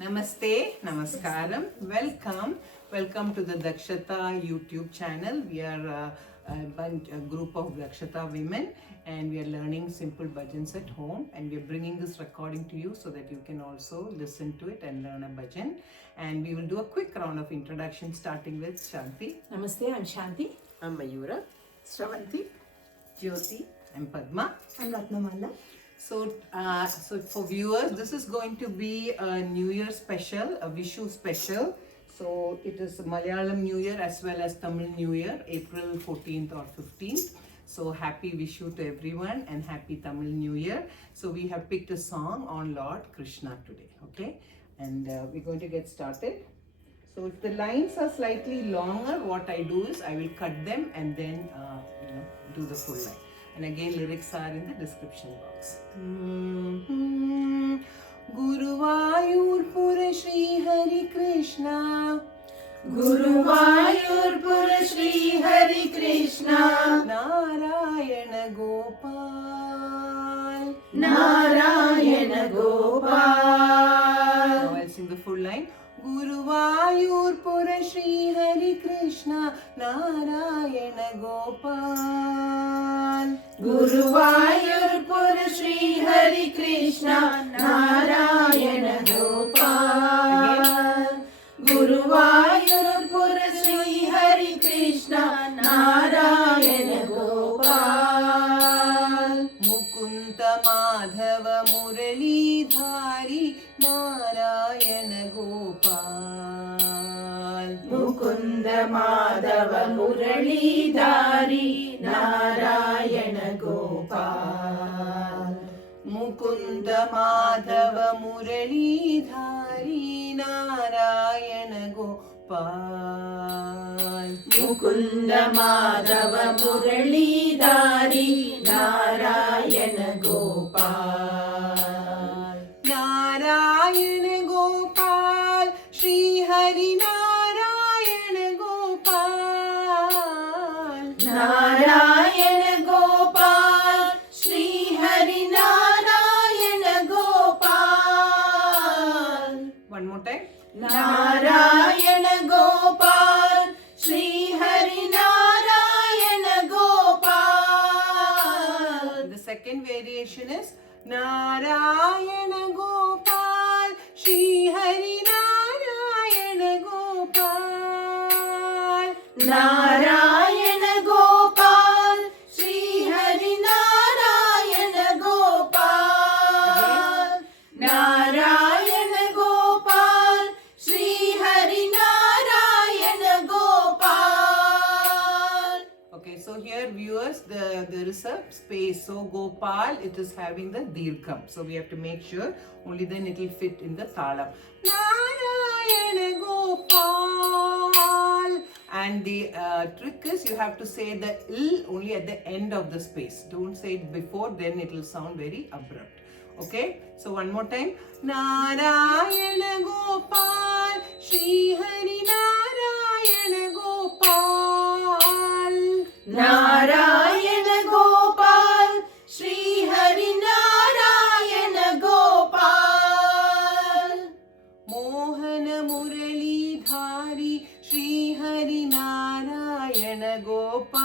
Namaste, Namaskaram. Welcome to the Dakshata YouTube channel. We are a group of Dakshata women and we are learning simple bhajans at home, and we are bringing this recording to you so that you can also listen to it and learn a bhajan. And we will do a quick round of introduction starting with Shanti. Namaste, I'm Shanti. I'm Mayura. Shravanti. Jyoti. I'm Padma. I'm Ratnamala. So for viewers, this is going to be a New Year special, a Vishu special. So it is Malayalam New Year as well as Tamil New Year, April 14th or 15th. So happy Vishu to everyone and happy Tamil New Year. So we have picked a song on Lord Krishna today, okay? And we're going to get started. So if the lines are slightly longer, what I do is I will cut them and then do the full line. And again, lyrics are in the description box. Guruvayurpura Shri Hari Krishna, Guruvayurpura Shri Hari Krishna, Narayana Gopal, Narayana Gopal. Now I'll sing the full line. Guruvayurpura Shri Hari Krishna, Narayana Gopal. Guruvayurpura Shri Hari Krishna, Narayana Gopal. Guruvayurpura Shri Hari Krishna, Narayana Gopal. Mukunda Madhava Muralidhari, Narayana Gopal. Mukunda Madhava Muralidhari, Narayana Gopal. Mukunda Madhava Muralidhari, Narayana Gopal. Mukunda Madhava Muralidhari, Narayana Gopal. Narayana Gopal, Shri Hari Narayana Gopal. Narayana Gopal, Shri Hari Narayana Gopal. One more time. Narayana Gopal, Shri Hari Narayana Gopal. The second variation is Narayana Gopal, Shri Hari Narayana Gopal. Narayana Gopal, Shri Hari Narayana Gopal. Narayana Gopal, Shri Hari Narayana Gopal. Okay, so here viewers, there is a space. So Gopal, it is having the dirgham. So we have to make sure only then it will fit in the talam. Narayana Gopal. And the trick is you have to say the il only at the end of the space. Don't say it before, then it will sound very abrupt. Okay, so one more time. Narayana Gopal, Shri Hari Narayana Gopal. Narayana Gopal, Shri Hari Narayana Gopal. Mohana Murali Dhari, Shri Hari Narayana Gopal.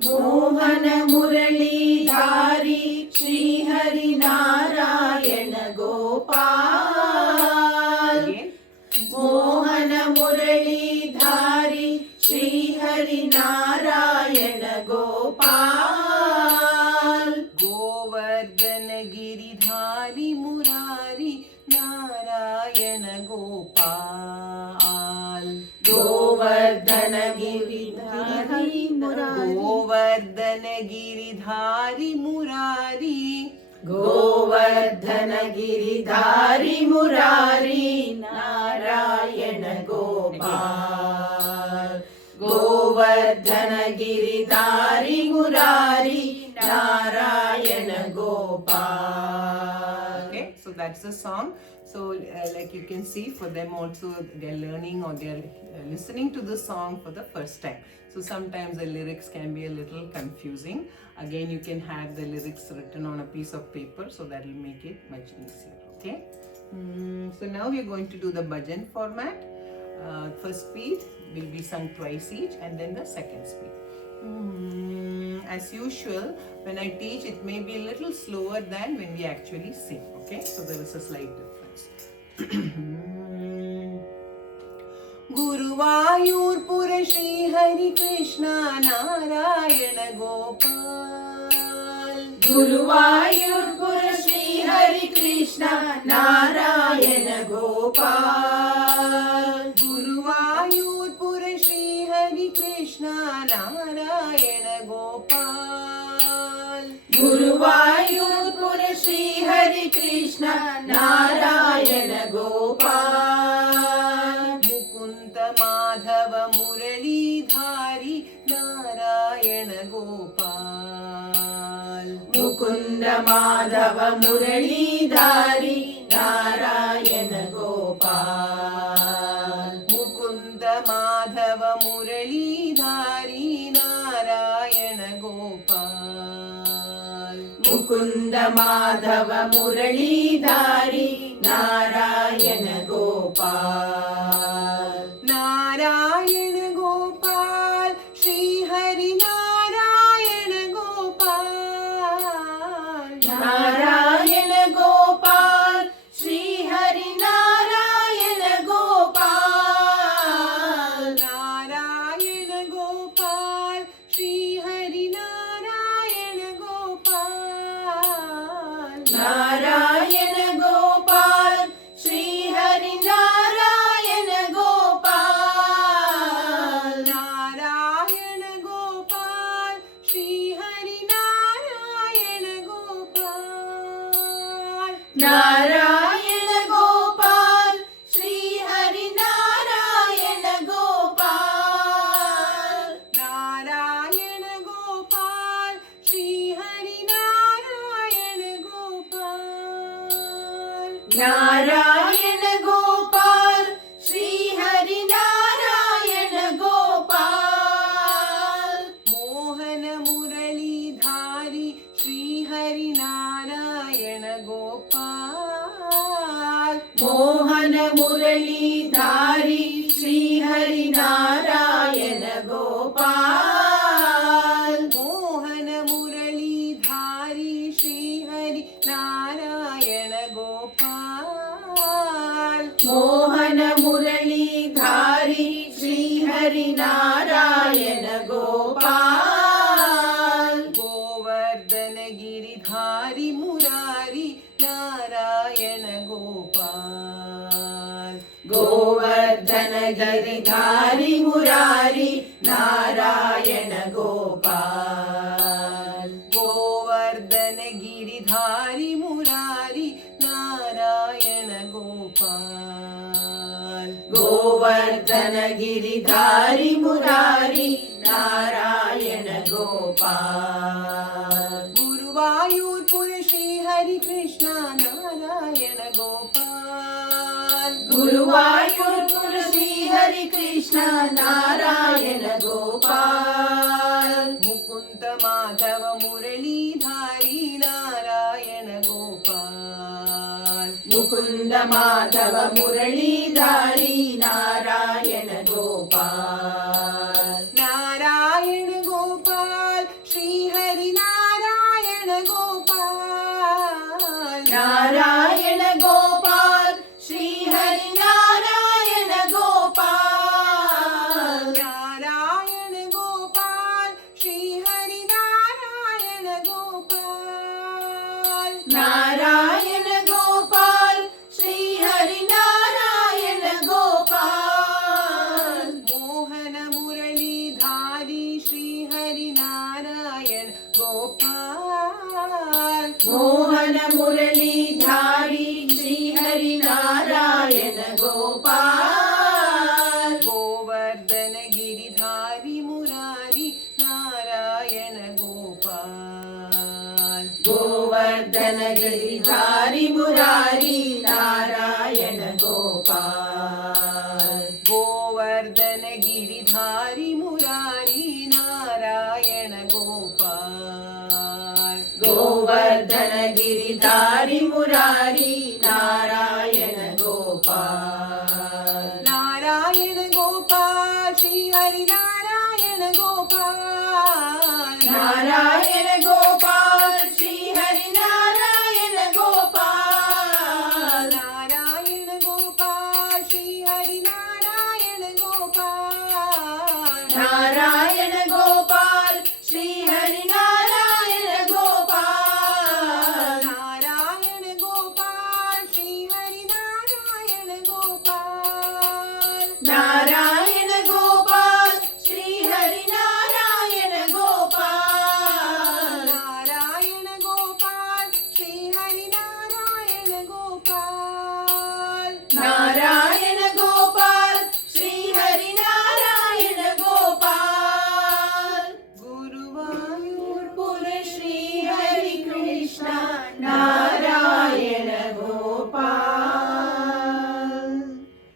Mohana Muralidhari, Shri Hari Narayana Gopal. Again. Mohana Muralidhari, Shri Hari Narayana Gopal. Govardhana Giridhari Murari, Narayana Gopal. Govardhana Giridhari Murari. Govardhana Giridhari Murari. Govardhana Giridhari Murari, Narayana Gopal. Govardhana Giridhari Murari, Narayana Gopal. Okay, so that's the song. So like you can see, for them also they're learning or they're listening to the song for the first time. So sometimes the lyrics can be a little confusing. Again, you can have the lyrics written on a piece of paper, so that will make it much easier. Okay. So now we are going to do the bhajan format. First beat will be sung twice each, and then the second speed. As usual, when I teach, it may be a little slower than when we actually sing. Okay, so there is a slight difference. गुरुवायूरपुर Shri Hari Krishna Narayan Gopal गुरुवायूरपुर Shri Hari Krishna Narayan Gopal गुरुवायूरपुर Shri Hari Krishna Narayan Gopal गुरुवायूरपुर Shri Hari Krishna Narayan Gopal Mukund Madhav मुरलीधारी Narayan Gopal Mukund Madhav मुरलीधारी Narayan Gopal Mukund Madhav मुरलीधारी Narayan Gopal Mukund Madhav मुरलीधारी Narayan Gopal Narayan Gopal Shri Hari Narayan Gopal Narayan Gopal Shri Hari Narayan Gopal Narayan Gopal Shri Hari Narayan Gopal Narayan Gopal Shri Hari Narayan Gopal Narayan Gopal Shri Hari Narayan Gopal Narayan Gopal Shri Hari Narayan Gopal Narayan Gopal Shri Hari Narayan Gopal Narayan Gopal Shri Hari Narayan Gopal Mohan मुरलीधारी Shri Hari Narayan Gopal Mohan मुरलीधारी Shri Hari Narayan Gopal Mohan मुरलीधारी Shri Hari Narayan Gopal Mohan मुरलीधारी Shri Hari Narayan Gopal Govardhan Giridhari Murari Narayan Gopal Govardhan Giridhari Murari Narayan Gopal Govardhan Giridhari Murari Narayan Gopal Govardhan Giridhari Murari Narayan Gopal गुरुवायूरपुर Shri Hari Krishna Narayan Gopal गुरुवायूरपुर Shri Hari Krishna Narayan Gopal Mukund Madhav मुरलीधारी Narayan Gopal Mukund Madhav मुरलीधारी Narayan Gopal Narayan Gopal Shri Hari Narayan Gopal Narayan Gopal Shri Hari Narayan Gopal Narayan Gopal Shri Hari Narayan Gopal Narayan Gopal Shri Hari Narayan Gopal Narayan Gopal Shri Hari Narayan Gopal Narayan Gopal Shri Hari Narayan Gopal Narayan Gopal Shri Hari Narayan Gopal Narayan Gopal Shri Hari Narayan Gopal Narayan Gopal Shri Hari Narayan Gopal Guruvayur Shri Hari Krishna Narayan Gopal.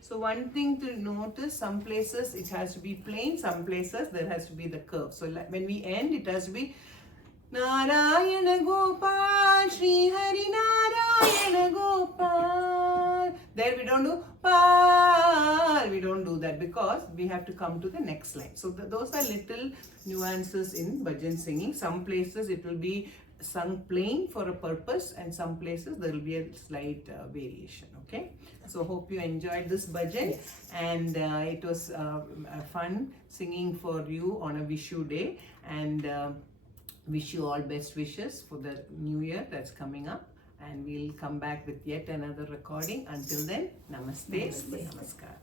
So one thing to notice, some places it has to be plain, some places there has to be the curve. So when we end, it has to be Narayana Gopal, Shri Hari Narayana Gopal. There we don't do Pal, we don't do that because we have to come to the next line. So those are little nuances in bhajan singing. Some places it will be sung plain for a purpose, and some places there will be a slight variation. Okay, so hope you enjoyed this bhajan. And it was fun singing for you on a Vishu day, and wish you all best wishes for the new year that's coming up, and we'll come back with yet another recording. Until then, namaste. Namaskar.